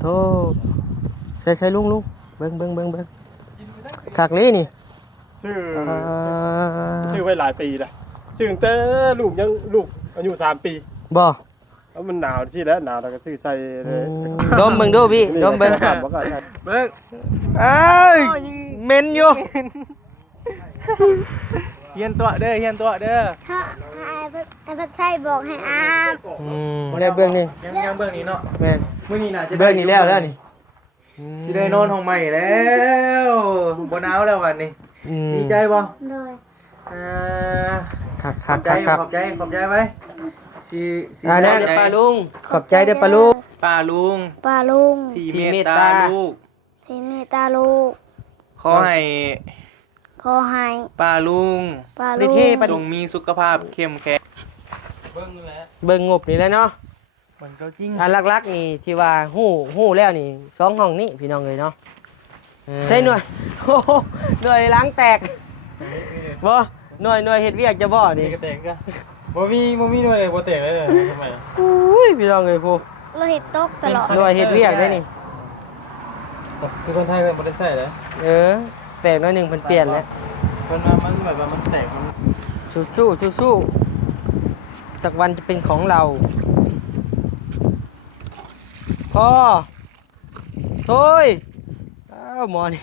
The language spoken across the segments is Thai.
โธ่ใส่ลุงเบิ่งคักเลยนี่ชื่อชื่อไว้หลายปีแล้วชื่อตั้งแต่ลูกอายุ3 ปีบ่แล้วมันหนาวสิแล้วหนาวแล้วก็ซื้อใส่เลย ดมเบิ่งดูพี่ดมเบิ่ง บ่ก็ใส่เบิ่งเอ้ยเหม็นอยู่เฮียนตัวเด้อถ้าไอ้พัดใส่บอกให้อาบ ได้เบิ่งนี่ ยังเบิ่งนี้เนาะ แม่น มื้อนี้น่าจะ เบิ่งนี่แล้วนี่ สิได้นอนห้องใหม่แล้วบ่หนาวแล้ววันนี้ดีใจบ่ โดย คัก ขอบใจไว้สิแน่ป้าลุงขอบใจเด้อป้าลุง ป้าลุง ป้าลุง ที่เมตตาลูก ที่เมตตาลูกขอให้ป้าลุงจงมีสุขภาพเข้มแข็งเบิ่งงบนี่แหละเนาะ มันก็จริงอันลักๆนี่ที่ว่าฮู้แล้วนี่2ห้องนี้พี่น้องเอ้ยเนาะใช่หน่วยโอ้โหหน่วยล้างแตกบ่หน่วยเฮ็ดเวียกจะบ่นี่ ก็แตกก็บ่มีหน่วยเลยบ่แตกเลยทำไมอุ้ยพี่น้องเอ้ยผู้ เราเห็ดตกตลอด หน่วยเฮ็ดเวียกได้นี่ คือคนไทยเพิ่นบ่ได้ใช้เลยแตกน้อยหนึงเพิ่นเปลี่ยนแล้ว มันแบบว่ามันแตกมันสู้สักวันจะเป็นของเราพ่อโถ่ยอ้าวหมอนี่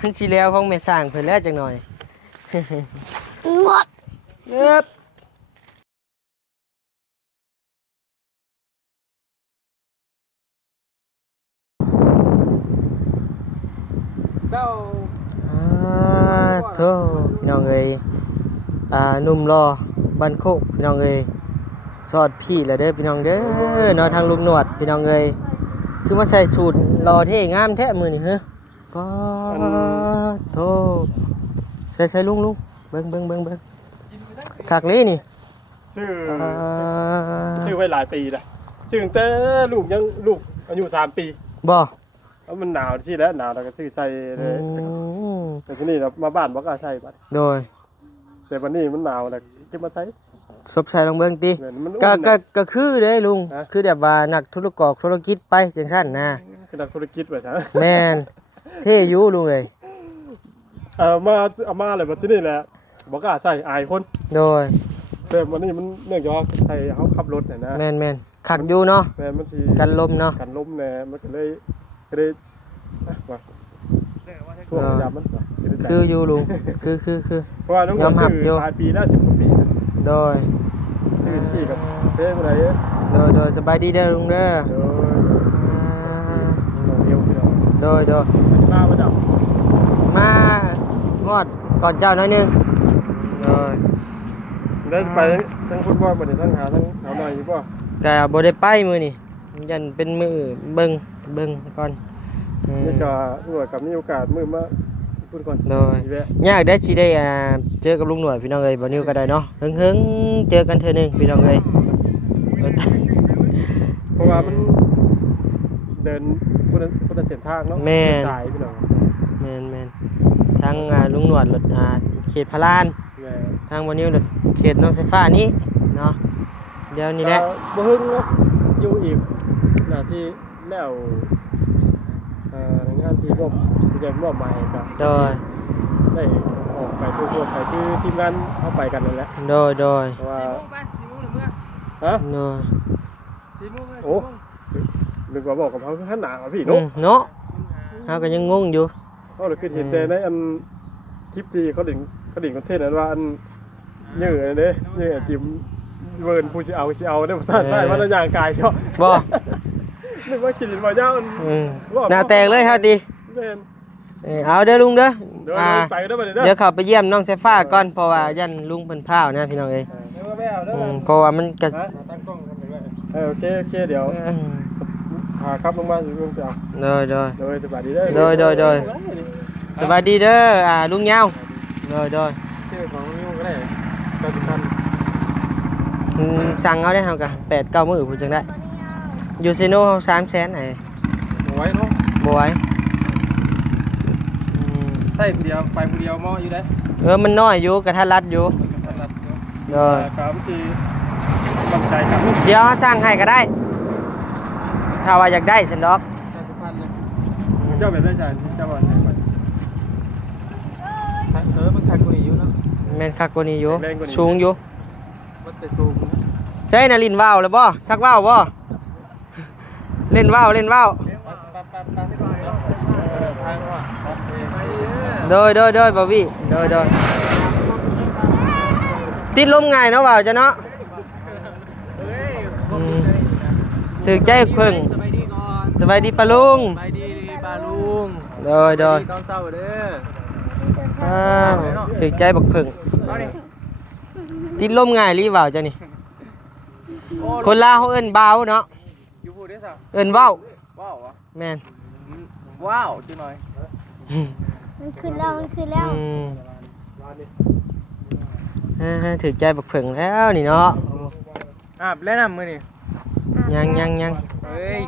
มันสิแล้วของแม่สร้างเพิ่นแล้วจังหน่อย หมด เย็บโธ่พี่น้องเอ้ยหนุ่มรอบ้านโคกพี่น้องเอ้ยสอดพี่แล้วเด้อพี่น้องเด้อเนาะทางลุงหนวดพี่น้องเอ้ยคือมาใส่สูตรรอเท่งามแท้มื้อนี่เฮ้อป้าโธ่ใส่ลุงเบิ่งคักเลยนี่ชื่อไว้หลายปีแล้วชื่อตั้งแต่ลูกอายุ3 ปีบ่แล้วมันหนาวสิแล้วหนาวแล้วก็ซื้อใส่เลยแต่ทีนี้เรามาบ้านบ่กล้าใส่บัดโดยแต่วันนี้มันหนาวแล้วจะมาใส่ซบใส่ลงเบิ่งติก็คือเด้ลุงคือแบบว่านักธุรกิจไปจังซั่นนะคือนักธุรกิจว่าซั่นแม่นเท่อยู่ลุงเอ้ยเอามาเลยบัดทีนี้แหละบ่กล้าใส่อายคนโดยแต่วันนี้มันเนื่องจากว่าใส่เฮาขับรถน่ะนะแม่นคักอยู่เนาะแม่นมันสิกันลมเนาะกันลมแน่มันก็เลยว่าทั่วระยะมันคืออยู่ลุงคือเพราะว่าน้องชื่อหลายปีแล้ว10 กว่าปีโดยชื่อที่กับเพลงอะไรโดยสบายดีเด้อลุงเด้อโดยมาบ่ดับมาฮอดก่อนเจ้าหน่อยนึงแล้วไปทั้งฟุตบอลบ่ได้ทั้งหาทั้งสาวน้อยอยู่บ่ก็บ่ได้ไปมื้อนี้ยันเป็นมื้อเบิ่งก่อนนี่ก็หน่วยกับมีโอกาสมื้อมาพูดก่อนโดยยากได้สิได้เจอกับลุงหน่วยพี่น้องเอ้ยบ่นิวก็ได้เนาะหึงเจอกันเทื่อนึงพี่น้องเอ้ยเพราะว่ามันเดินคนละเส้นทางเนาะสายพี่น้องแม่นทางลุงหนวดรถเขตพารานทางบ่นิวรถเขตน้องไฟฟ้านี้เนาะเดี๋ยวนี้แหละบ่ฮึงเนาะอยู่อีกหน้าที่แล้วงานที่ร่วมใหม่กับได้ออกไปทั่วไปคือทีมงานเข้าไปกันนั่นแหละโดยเพราะว่าฮะโอ้นึกว่าบอกกับเขาท่านหนาพี่เนาะเฮาก็ยังงงอยู่เราคือเห็นแต่ในอันคลิปที่เขาดิ่งคอนเทนต์นั้นว่าอันเนื้อเด้เนื้อติมเวิร์นผู้สิเอาได้บ่ทันได้ว่าอย่างกายเนาะบ่นึกว่ากินบ่ยาวหน้าแตกเลยฮะติเอาเด้อลุงเด้อเดี๋ยวเข้าไปเยี่ยมน้องไฟฟ้าก่อนเพราะว่ายันลุงเพิ่นพาวนะพี่น้องเอ้ยเพราะว่ามันก็โอเคเดี๋ยวครับลงมาสิลุงไปเอาโดยสบายดีเด้อโดยสบายดีเด้อลุงยาวโดยชื่อของลุงก็ได้สั่งเอาได้เฮาก็8-9 มื้อพูดจังได้อยู่ซิโนเฮา300,000ไอ้บ่ไหวเนาะบ่ไหวใส่ผู้เดียวไปผู้เดียวเหมาะอยู่ได้มันน้อยอยู่กระทัดรัดอยู่ครับที่มั่นใจครับเดี๋ยวสั่งให้ก็ได้ ถ้าว่าอยากได้สันดอก เจ้าแบบได้จานเจ้าว่าใช่ไหม มันคักกว่านี้อยู่เนาะ แม่นคักกว่านี้อยู่ แรงกว่านี้ สูงอยู่ มันแต่สูง ใช่นารินว่าวแล้วบ่ซักว่าวบ่เล่นว่าวเล่นว่าวโดยบ่วี่โดยติดลมง่ายเนาะว่าวจ้ะเนาะถือใจเพิ่ง สบายดีก่อน สบายดีปะลุง สบายดีปลาลุง โดย ตอนเช้าเด้อ อ้าวถือใจบักเพิ่ง เอาดิ ติดลมง่ายรีว่าวจ้ะนี่คนลาวเขาเอิ้นบ่าวเนาะ อยู่พูดได้สัก เอิ้นว่าว ว้าววะ แม่น ว้าวจังหน่อย มันขึ้นแล้วมันขึ้นแล้ว ถือใจบักเพิ่งแล้วนี่เนาะ อาบแล้วนำมือนี่ ยัง เฮ้ย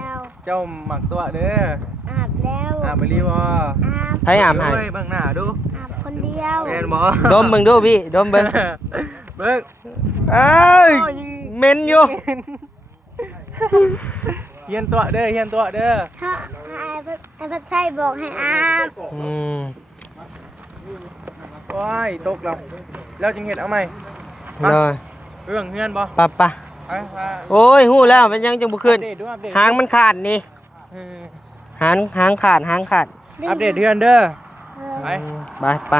เจ้าหมักตัวเด้อ อาบแล้ว อาบไปรีบอ อาบ ให้อาบให้ เฮ้ยเบิ่งหน้าดู อาบคนเดียว เป็นบอ ดมเบิ่งดูพี่ดมเบิ่ง เบิ่ง เอ้ยเหม็นอยู่ เฮียนตัวเด้อเฮียนตัวเด้อ ถ้าไอ้พัดไส้บอกให้อาบ อืม ว้ายตกแล้วจึงเห็นเอาไหม เลย เรื่องเฮียนบ่ ปะ ไป โอ้ยหู้แล้วมันยังจังบ่ขึ้น อัปเดตดูอัปเดต หางมันขาดนี่ เออ หางขาด อัปเดตเฮือนเด้อ ไป ไป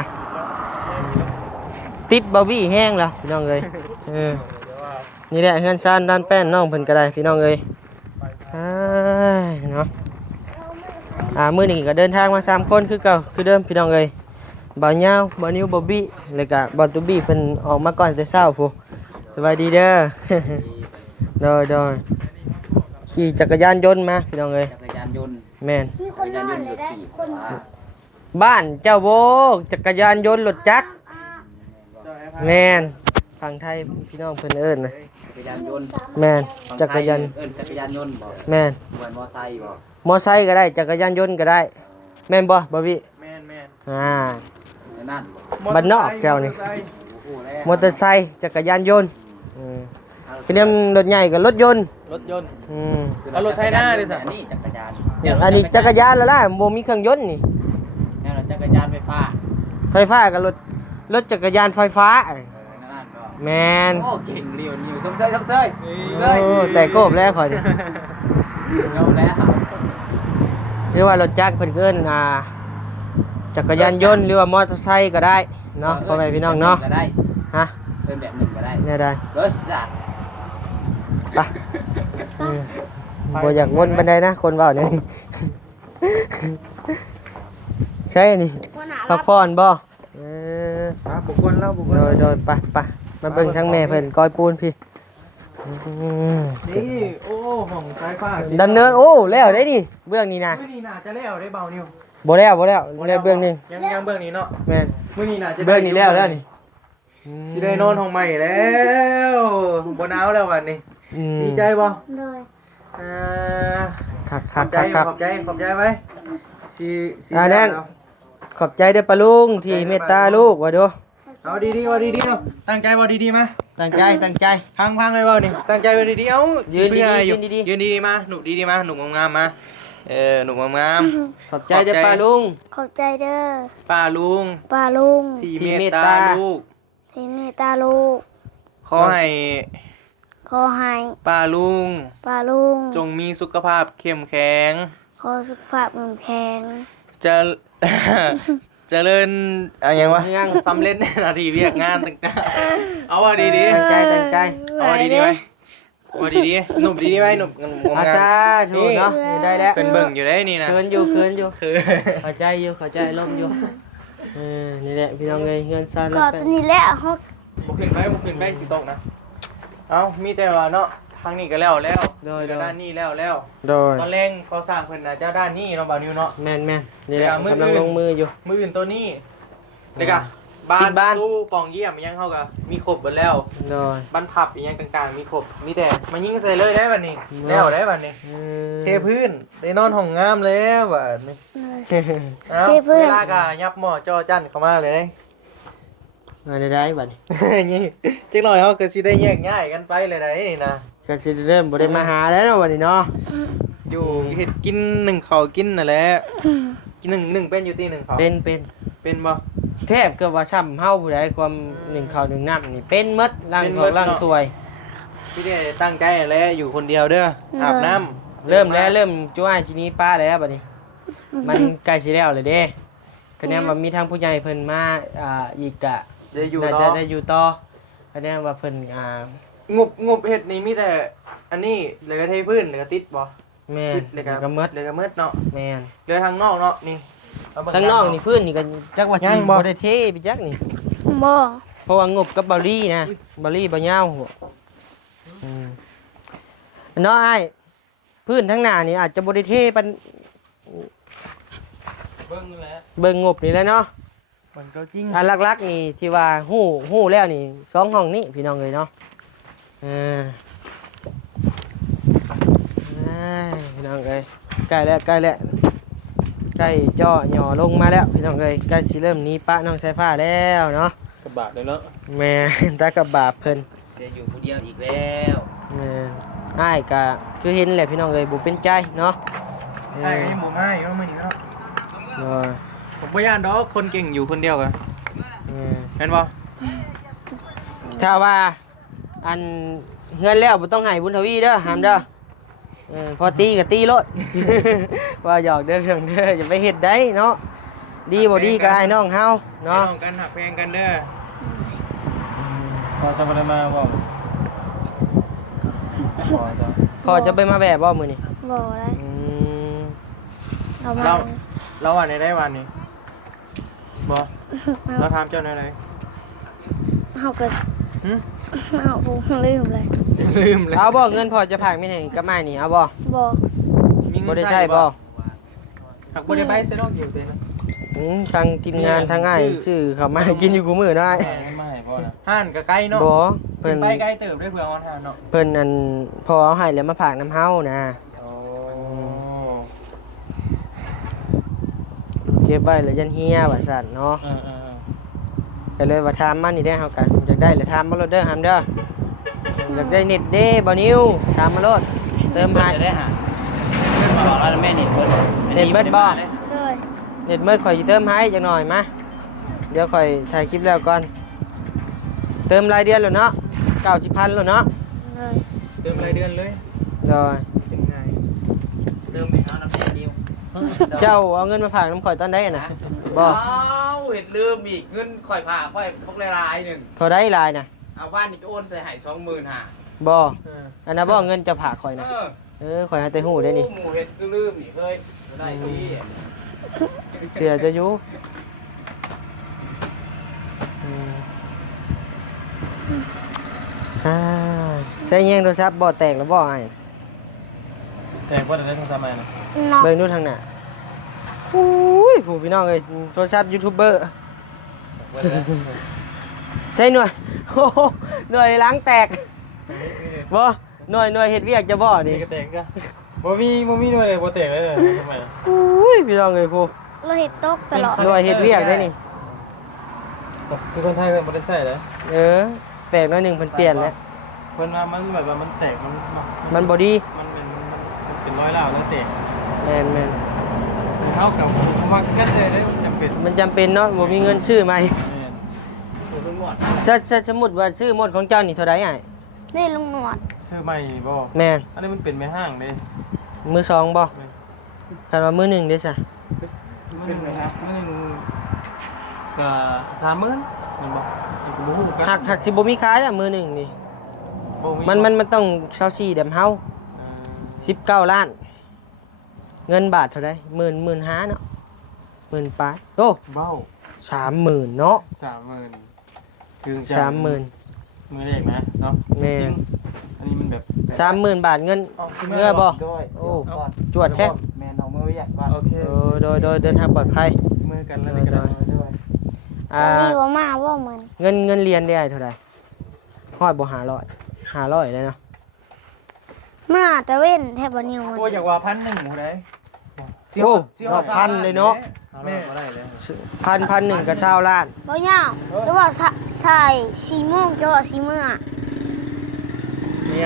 ติดบาวี่แห้งแล้วพี่น้องเอ้ยนี่แหละเฮือนซ่านด้านแป้นน้องเพิ่นก็ได้พี่น้องเอ้ยเนาะมื้อนี้ก็เดินทางมา3คนคือเก่าคือเดิมพี่น้องเอ้ยบ่าวยาวบ่าวนิ้วบ่าวบี้แล้วก็บ่าวตุบี้เพิ่นออกมาก่อนแต่เช้าพูสบายดีเด้อ โดยขี่จักรยานยนต์มาพี่น้องเอ้ย จักรยานยนต์ แม่น มีคนนอนเลยได้คน บ้านเจ้าโบจักรยานยนต์รถจักรแม่นฝั่งไทยพี่น้องเพิ่นเอิ้นนะ จักรยานยนต์ แม่นจักรยาน เอิ้นจักรยานยนต์บ่ แม่น เหมือนมอไซค์บ่ มอไซค์ก็ได้จักรยานยนต์ก็ได้แม่นบ่บ่วิ แม่น นั่น บ้านนอกแก้วนี่ โอ้โหแล้ว มอเตอร์ไซค์จักรยานยนต์พี่น้ำรถใหญ่กับรถยนต์ รถยนต์ อืม เอารถไถนาดิ จ้ะ จ้ะ นี่จักรยาน อันนี้จักรยานแล้วล่ะบ่มีเครื่องยนต์นี่ เนี่ยเราจักรยานไฟฟ้า ไฟฟ้ากับรถจักรยานไฟฟ้า นั่นก็ แม่น โอ้เก่งเรียวนิวซ้ำเซย โอ้แต่โกบแล้วข่อยนี่ เอาแล้ว หรือว่ารถจักรเพิ่นเอิ้นจักรยานยนต์หรือว่ามอเตอร์ไซค์ก็ได้เนาะพ่อแม่พี่น้องเนาะ ก็ได้ ฮะ เอิ้นแบบหนึ่งก็ได้ เนี่ยได้ รถสัตว์ ไปบ่อยากวนบันไดนะคนเว้าเนี่ย ใช่นี่ คนหนา พักผ่อนบ่ บุคคลเล่าบุคคล โดยไปมาเบิ่งทั้งแม่เพิ่นก้อยปูนพี่อืม นี่โอ้ห้องสายฟ้า ดำเนินโอ้แล้วได้ดิเบื้องนี้นะ มื้อนี้น่าจะแล้วได้เบานิว บ่แล้วแล้วเบื้องนี้ ยังเบื้องนี้เนาะ แม่น มื้อนี้น่าจะ เบื้องนี้แล้วนี่ สิได้นอนห้องใหม่แล้วบ่หนาวแล้ววันนี้ดีใจบ่ เลย คัก ขอบใจไว้สิ แน่นขอบใจเด้อปะลุงที่เมตตาลูกว่าดู เอาดีๆว่าดีๆเอาตั้งใจว่าดีๆมา ตั้งใจ พังเลยว่านี่ตั้งใจว่าดีๆเอา ยื ยื นดีๆ ยืนดีๆมาหนุกดีๆมาหนุกงามๆมาหนุกงาม ขอบใจเด้อปะลุง ขอบใจเด้อ ๆป้าลุง ป้าลุง ที่ ที่ เม เม ต ต ตา ตา ลูก ที่เมตตาลูก ขอให้ ขอให้ ป้าลุง ป้าลุง จงมีสุขภาพเข้มแข็ง ขอสุขภาพแข็ง จะ เจริญอะไรยังวะสำเร็จในหน้าที่เรียกงานต่างๆเอาว่าดี ตั้งใจ ๆเอาว่าดีๆไว้ว่าดีๆหนุ่มดีๆไว้หนุ่มงา อาม ซาถูกเนาะนี่ได้แล้ว เป็นเบิ่งอยู่ได้นี่นะ เคินอยู่ คือ เข้าใจลมอยู่นี่แหละพี่น้องเอ้ยเฮือนซ่าน ๆ แล้ ก็ ว ตัวนี้แหละฮก บุขึ้นไปสิตกนะเอามีแต่ว่าเนาะทางนี้ก็แล้วด้านนี้แล้ว โดย ตอนแรงเขาสร้างเพิ่นน่ะจะด้านนี้เนาะบ่าวนิวเนาะ แม่นนี่แหละ มือ กำลังลงมืออยู่ มืออื่นตัวนี้เด็กอะบ้า ติ น ดบ้าน ตู้กองเยี่ยมยังเข้ากับมีครบหมดแล้ว โดย บ้านผับอีกอย่างต่างๆมีครบมีแต่มายิงใส่เลยได้บัดนี้แล้วได้บัดนี้เทพื้นได้นอนห้องงามแล้วบัดนี้ เอา เทพื้น เวลากะยับหม้อจอจันเข้ามาเลย ได้บัดนี้ นี่จักหน่อยเฮาก็สิได้แยกย้ายกันไปเลยได้นี่นะ ก็สิเริ่มบ่ได้มาหาแล้วเนาะวันนี้เนาะ อยู่เฮ็ดกินหนึ่งเขาวกินนั่นแหละกินหนึ่งเป็นอยู่ตีหนึ่งเขา เป็นบ่ แทบเกือบว่าซ้ำเฮาผู้ใดความหนึ่งข้าวหนึ่งน้ำนี่เป็นหมดล้างท้องล้างถ้วย พี่ได้ตั้งใจแล้วอยู่คนเดียวเด้ออาบน้ำ เริ่มจ้วยชีนี้ป้าแล้วบัดนี้ มันใกล้สิแล้วเลยเด้คะแนนว่ามีทางผู้ใหญ่เพิ่นมาอีกกะ ได้อยู่ น่า ต่ จะ อ ได้อยู่ต่อคะแนนว่าเพิ่นงบเฮ็ดนี่มีแต่อันนี้เหลือเทพื้นเหลือติดบ่ แม่น ติดเหลือก็ ก็หมด เหลือก็มืดเนาะ แม่น เหลือทางนอกเนาะนี่เบิ่ ข้างนอกนี่พื้นนี่ก็จักว่าสิ ยังบ่ บ่ได้เทไปจักนี่ บ่ เพราะว่างบกับบารี่นะบารี่บ่ยาวอืมเนาะอ้ายพื้นทั้งหน้านี่อาจจะบ่ได้เทปาน เบิ่งแล้ว เบิ่งงบนี่แหละเนาะ มันก็จริง อันหลักๆนี่ที่ว่าฮู้แล้วนี่2ห้องนี้พี่น้องเอ้ยเนาะเออพี่น้องเอ้ยใกล้แล้วใกล้เจาะหย่อลงมาแล้วพี่น้องเอ้ยใกล้สิเริ่มหนี้ปะน้องสายฟ้าแล้วเนาะ กระบะเลยเนาะ แม่ ตากับบาปเพิ่น จะอยู่ผู้เดียวอีกแล้ว แม่อ้ายก็คือเห็นแหละพี่น้องเอ้ยบ่เป็นใจเนาะ ไอ้หมูง่ายว่ามื้อนี้เนาะ เนาะ ผมบ่ย่านดอกคนเก่งอยู่คนเดียวกัน เออ แม่นบ่ ถ้าว่าอันเฮือนแล้วบ่ต้องให้บุญทวีเด้อห้ามเด้อพอตีก็ตีโลด ว่าหยอกเด้อเรื่องเด้ออย่าไปเฮ็ดได้เนาะดีบ่ดีก็อ้ายน้องเฮาเนาะ น้องกันหักแพงกันเด้อ พอจะมาได้มาบ่พอจะ ขอจะไปมาแบบบ่มื้อนี้ บ่ได้ อืม เอามา เราวันไหนได้วันนี้บ่เราถามเจ้าหน่อยเลย เฮาก็ หึ เฮาบ่ลืมเลย ลืมเลย เอาบ่เงินพอจะผากไม่ให้กับไม้นี่เอาบ่ บ่ มีเงิ บ่ น ได้ใช้บ่ หักบ่ได้ไปเสียน้องอยู่เด้นะ ทางทีมงานทางอ้ายซื้อเข้ามาให้กินอยู่กูมื้อเนาะอ้าย ไม่ให้พ่อนะ ห้านก็ใกล้เนาะ บ่เพิ่น ไปไกลเติบได้เผื่อออนหานเนาะ เพิ่นอันพอเอาให้แล้วมาผากน้ำเฮานะ โอ้ เก็บไว้แล้วยันเฮียว่าซั่นเนาะก็เลยว่าถามมันนี่ได้เฮากันอยากได้แล้วถามมาโลดเด้อหามเด้ออยากได้เน็ตเด้บ่นิวถามมาโลดเติมให้ จะได้หาบอกแล้วแม่นี่เพิ่น เน็ตเบิดบ่ เลย เน็ตเบิดข่อยสิเติมให้จักหน่อยมาเดี๋ยวข่อยถ่ายคลิปแล้วก่อน เติมรายเดือนแล้วเนาะ90,000แล้วเนาะ เลย เติมรายเดือนเลย โดย เป็นไง เติมให้เฮาน้ำแม่ดิว เจ้าเอาเงินมาฝากน้ำข่อยตอนใดน่ะบ่ อ้าวเห็นลืมอีกเงินข่อยพาข่อยพกหลายๆนึง เท่าใดลายน่ะ เอาบ้านนี่ก็โอนใส่ให้25,000 บ่ เออ อันนั้นบ่เงินจะฝากข่อยน่ะข่อยหาแต่ฮู้ได้นี่ หมูเห็ดก็ลืมอีกเฮ้ยได้ที่ เสียจะอยู่อืมใช้เงี้ยงโทรศัพท์บ่แตกแล้วบ่ไอ้ แต่ว่าจะได้ทำไมนะ เนาะ เบิ่งดูทางหน้าอุ้ยผู้พี่น้องเอ้ยโทรศัพท์ยูทูบเบอร์ใช้หน่วย โอ้โหหน่วยล้างแตกบ่หน่วยเฮ็ดเวียกจะบ่ นี่ นี่ ก็แตกจ้ะบ่มีหน่วยเลยบ่แตกเลยทำไม อุ้ยพี่น้องเอ้ยผู้ เราเฮ็ดตกตลอด หน่วยเฮ็ดเวียกได้นี่ คือคนไทยเพิ่นบ่ได้ใช้เลย แตกหน้อยหนึงเพิ่นเปลี่ยนแล้ว เพิ่นว่ามันแบบว่ามันแตกมันบ่ดี มันเป็นร้อยแล้วแล้วแตก แม่น เท่ากับผมว่ากันเลยได้จำเป็น ๆมันจำเป็นเนาะบ่มีเงินซื้อใหม่ เพิ่งหมด สมมุติว่าซื้อหมดของเจ้านี่เท่าใดอ้าย ได้ลุงหนวด ซื้อใหม่บ่ แม่น อันนี้มันเป็นแม่ห้างเด้ มือสองบ่คันว่ามือหนึ่งเด้ซะ เป็นแม่ห้างมันก็30,000มันบ่อีกบ่ฮู้กัน หักสิบ่มีขายแล้วมือหนึ่งนี่มันต้อง24เดือนเฮา19 ล้าน เงินบาทเท่าใด15,000เนาะ10,000ปลายโอ้ เบ้า 30,000เนาะ 30,000คือ 30,000 มือแรกนะเนาะ แม่น อันนี้มันแบบ 30,000 บาทเงินเมื่อบ่ ด้วย โอ้จวดแท้ แม่นเอามือไว้อย่างก่อน โอเค โดยเดินทางปลอดภัย มือกันแล้วนี่ก็ได้ ด้วย นี่ว่ามาว่ามัน เงินเรียนได้เท่าใดฮอดบ่500เลยเนาะ มันอาจจะเว้นแทบบ่นิวมัน โอ้อยากว่า1,000หูได้ โอ้ดอกพันเลยเนาะ แม่บ่ได้เลย 1,000ก็20ล้าน บ่ยาวจะว่าใช่4โมงจะว่า4มื้อ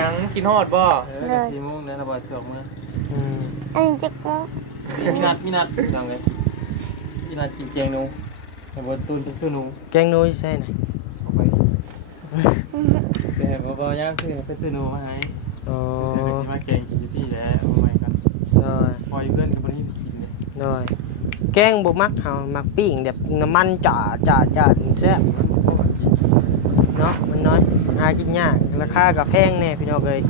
ยังกินฮอดบ่ 4 โมงแล้วระบาด2 มื้อ อืม อันนี้จะกู มีนัดจังไงมีนัดกินแกงหนูแต่บ่ตูนไปซื้อหนู แกงนูใช่ไหน เอาไปแต่บ่ย่างซื้อไปซื้อหนูมาให้ โอ้ เดี๋ยวมาแกงกินอยู่ที่แหละเอาใหม่กัน ได้ พออยู่เพื่อนก็บ่ได้กินเลย ได้แกงบ่มักเฮามักปิ้งแบบน้ำมันจ๋าแซ่บเนาะมันน้อยหากินยากราคาก็แพงแน่พี่น้องเอ้ย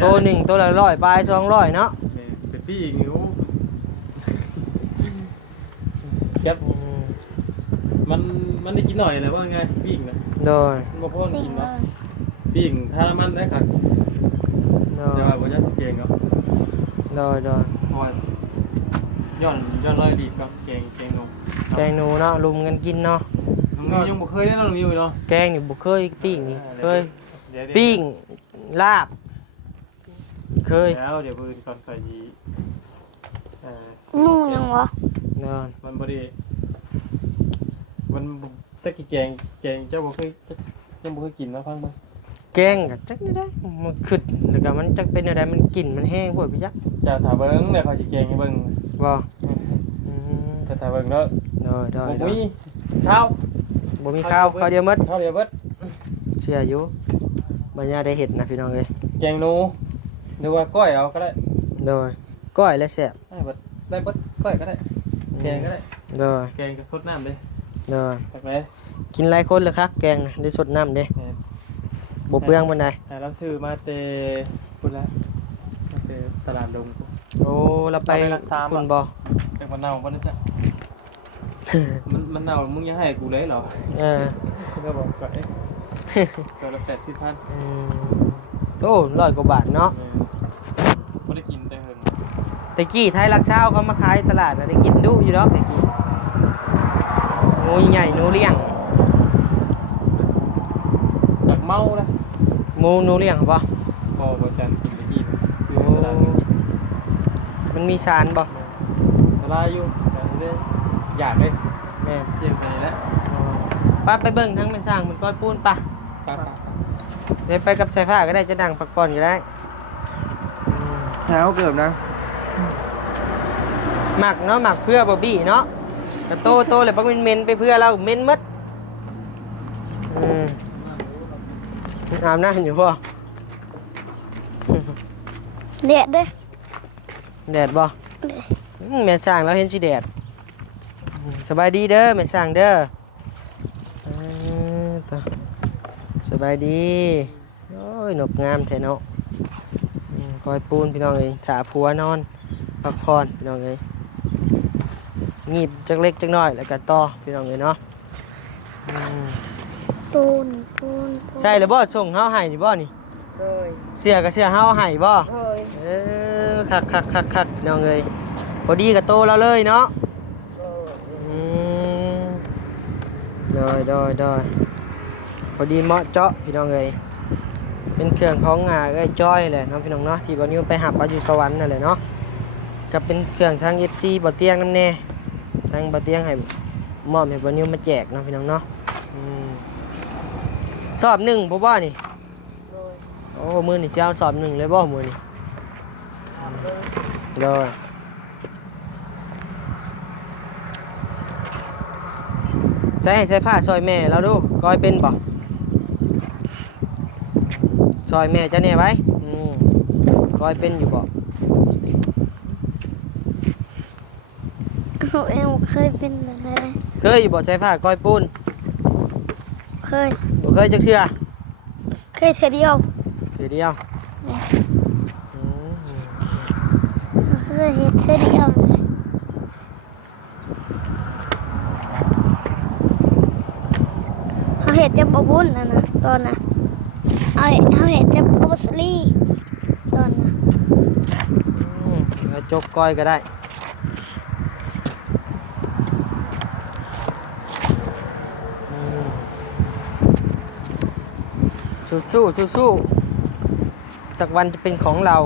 โตหนึ่งตัวละ100ปลาย200เนาะ เป็นพี่อีกนิ้วแก๊บ อืม มันได้กินหน่อยเลยว่าไงปิ้งนะ โดย มันบ่พอ สิ่ กิ ง น เล เนาะ ย ปิ้งถ้ามันได้ครับ โด จะ ย ว่าบ่ยากสิเก่งเนาะ โดย เพราะว่าย้อนร้อยดีกับเก่งนม แกงหนูเนาะลุมกันกินเนาะ น้องยังบ่เคยได้น้องนิวเนาะ แกงนี่บ่เคยปิ้งนี่เคย เดี๋ยว ปิ้งลาบ เคย แล้วเดี๋ยวมื้อก่อนใส่ยีเอ่อ นู่นยังวะ เนาะ มันบ่ได้มันตะกี้แกงเจ้าบ่เคยยังบ่เคยกินมาฟังเบิ่ง แกงก็จักนี่ได้มันขึ้นแล้วก็มันจักเป็นอะไรมันกลิ่นมันแห้งโพดพี่จัก เจ้าถาเบิ่งเดี๋ยวเขาสิแกงให้เบิ่ง บ่อืม แต่ถาเบิ่งเนาะ โดย บ่มีข้าว บ่มีข้าวเดียวหมด ข้าวเดียวเบิด เชื่ออยู่บ่ยาได้เฮ็ดนะพี่น้องเอ้ย แกงหนูหรือว่าก้อยเอาก็ได้ โดยก้อยและแซ่บ ได้เบิดก้อยก็ได้แกงก็ได้ โดย แกงกับซดน้ำเด้ โดย ตักไหน กินหลายคนเลยครับแกงน่ะได้สดน้ำเด้บ่เปลืองบ่ได้ เราซื้อมาเตพุ่นละมาเตตลาดดง โอ้เราไป เราไปรักษา คุณบ่ จากมันเน่าบ่ได้จ้ะมันเน่ามึงยังให้กูเลยเหรอ เออ ก็บอกก่อนตัวละ80,000 อืมโอ้100กว่าบาทเนาะ บ่ได้กินแต่เฮิง ตะกี้ไทยรักเช้าเขามาขายตลาดน่ะได้กินดุอยู่ดอกตะกี้หนูใหญ่หนูเลี้ยง จากเมานะ หมูหนูเลี้ยงบ่ บ่จันกินตะกี้คือ โอ้ ตลาดกิน มันมีสารบ่ ตลาดอยู่แต่เด้อยากเลย แม่ เสี่ยงไปแล้ว ป้าไปเบิ่งทั้งแม่สร้างมันก้อยปูนป่ะ ไป เดี๋ยวไปกับสายฟ้าก็ได้จะดังพักผ่อนก็ได้ เช้าเกือบนะ หมักเนาะหมักเพื่อบอบบี้เนาะกระโตเลยปักเมนไปเพื่อเราเมนมัดอาบน้ำอยู่ป่ะ เด็ดเด้อ แดดบ่แม่สร้างเราเห็นสิแดดสบายดีเด้อแม่สร้างเด้อต่อสบายดีโอ้ยนกงามแท้เนาะคอยปูนพี่น้องเอ้ยถาผัวนอนพักผ่อนพี่น้องเอ้ยงีบจักเล็กจักน้อยแล้วก็ต่อพี่น้องเอ้ยเนาะ ปูน ใช่เลยบ่ส่งเฮาให้นี่บ่นี่ เลย เสื้อก็เสื้อเฮาให้บ่ เลย คักพี่น้องเอ้ยพอดีกับโตแล้วเลยเนาะอืมได้พอดีเหมาะเจาะพี่น้องเอ้ยเป็นเครื่องของเอ้ยจ้อยแหละเนาะพี่น้องเนาะที่บ่นิวไปหับเอาอยู่สวรรค์นั่นแหละเนาะก็เป็นเครื่องทาง FC บ่เตียงนำแน่ทางบ่เตียงให้มอบให้บ่นิวมาแจกเนาะพี่น้องเนาะสอบ1บ่นี่ เลย โอ้มือนี่สิเอาสอบ1เลยบ่มือนี่เลยใส่ผ้าซอยแม่เราดูก้อยเป็นบ่ซอยแม่จะแน่ไว้ก้อยเป็นอยู่บ่ เขาเองเคยเป็นอะไร เคยอยู่บ่ใส่ผ้าก้อยปูน เคย บ่เคยจักเทื่อ เคยเธอเดียว เทื่อเดียว เคยเห็นเธอเดียวเลยเขาเห็นจะบบุญนะตอนน่ะเขาเห็นจะโคบสลีตอนน่ะ แล้วจกก้อยก็ได้สู้สักวันจะเป็นของเรา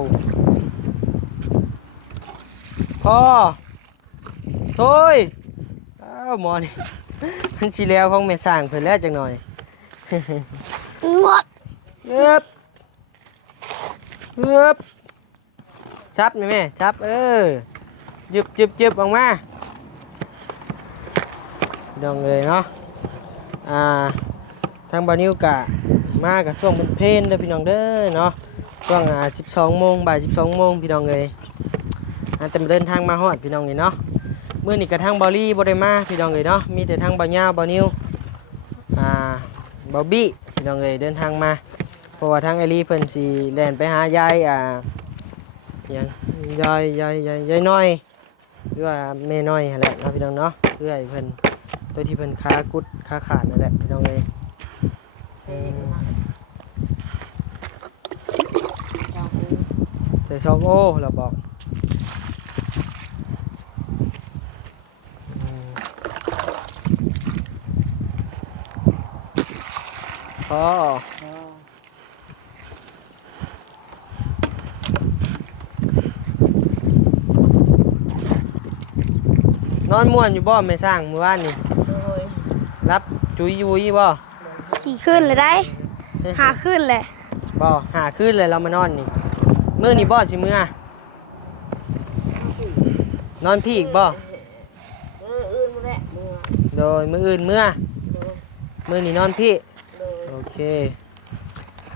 พ่อโต้ยอ้าวหมอนี่ มันสิแล้วของแม่สร้างเพิ่นแล้วจังหน่อย หมด เย็บ ปึ๊บชับนี่แม่ชับจึบออกมาพี่น้องเลยเนาะทางบานิวกะมากับช่วงเพลนเด้อพี่น้องเด้อเนาะช่วง12 โมงบ่าย 12 โมงพี่น้องเลยแต่เดินทางมาฮอดพี่น้องเลยเนาะมื้อนี้กระทั่งบอลี่บ่ได้มาพี่น้องเลยเนาะมีแต่ทางบาญาบานิวบอบบี้พี่น้องเลยเดินทางมาเพราะว่าทางไอรีเพิ่นสิแล่นไปหายายหยังยายน้อยหรือว่าแม่น้อยนั่นแหละเนาะพี่น้องเนาะเอื้อยเพิ่นตัวที่เพิ่นขากุดขาขาดนั่นแหละพี่น้องเลยใส่ซองโอ้เราบอกพอนอนม่วนอยู่บ่ไม่สร้างเมื่อวานนี่รับจุยยุยบ่ 4 คืนเลยได้5 คืนเลย บ่หาคืนเลยเรามานอนนี่มื้อนี่บ่สิมื้อนอนพี่อีกบ่โดยมื้ออื่นมื้อนี่นอนพี่โอเค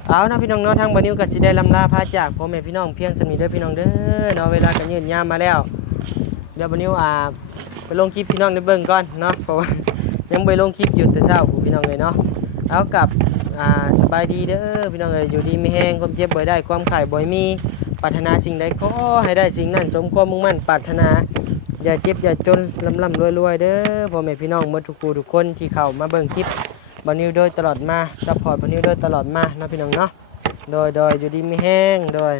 เอานะพี่น้องเนาะทางบานิวก็สิได้ลำลาพาจากพ่อแม่พี่น้องเพียงสำนี้เด้อพี่น้องเด้อเนาะเวลาก็ยืนยามมาแล้วเดี๋ยวบานิวไปลงคลิปพี่น้องได้เบิ่งก่อนเนาะเพราะว่ายังบ่ลงคลิปอยู่แต่เช้าพี่น้องเลยเนาะเอากลับสบายดีเด้อพี่น้องเอ้ยอยู่ดีมีแฮงความเจ็บบ่ได้ความไข้บ่มีปรารถนาสิ่งใดขอให้ได้สิ่งนั้นสมความมุ่งมั่นปรารถนาอย่าเจ็บอย่าจนร่ำรวยๆเด้อพ่อแม่พี่น้องหมดทุกผู้ทุกคนที่เข้ามาเบิ่งคลิปบานิวโดยตลอดมาซัพพอร์ตบานิวโดยตลอดมานะพี่น้องเนาะโดยอยู่ดีมีแฮงโดย